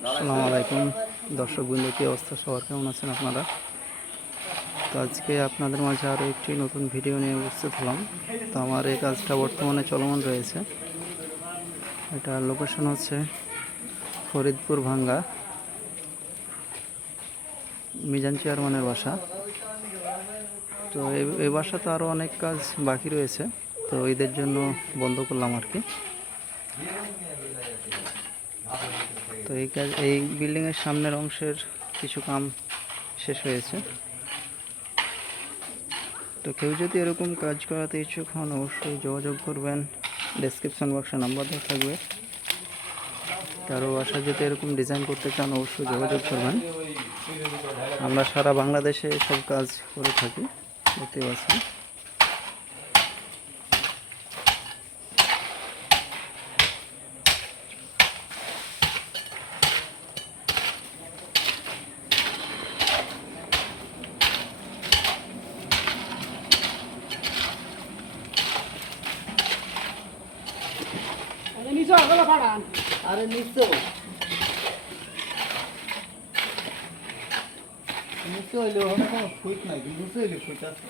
আসসালামু আলাইকুম দর্শকবৃন্দ, কী অবস্থা? সবার কেমন আছেন আপনারা? তো আজকে আপনাদের মাঝে আরও একটি নতুন ভিডিও নিয়ে উপস্থিত হলাম। তো আমার এই কাজটা বর্তমানে চলমান রয়েছে। এটার লোকেশন হচ্ছে ফরিদপুর ভাঙ্গা, মিজান চেয়ারম্যানের বাসা। তো এই বাসাতে আরও অনেক কাজ বাকি রয়েছে, তো ঈদের জন্য বন্ধ করলাম আর কি। তো এই বিল্ডিংয়ের সামনের অংশের কিছু কাম শেষ হয়েছে। তো কেউ যদি এরকম কাজ করাতে ইচ্ছুক হন অবশ্যই যোগাযোগ করবেন। ডেসক্রিপশন বক্সে নাম্বার দেওয়া থাকবে। কারো বাসা যদি এরকম ডিজাইন করতে চান অবশ্যই যোগাযোগ করবেন। আমরা সারা বাংলাদেশে সব কাজ করে থাকি, দেখতে পাচ্ছেন। আরে নিচে নিচে হইলে ওখানে কোনো ফুট নাই, নিচে হইলে ফুট আছে।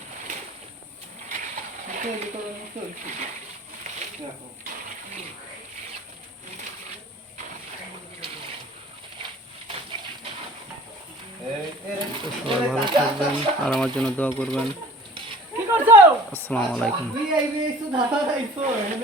নিচে হইলে তবে নিচে হইলে ফুট দেখো। তো সবাই ভালো থাকবেন আর আমার জন্য দোয়া করবেন। আসসালামু আলাইকুম।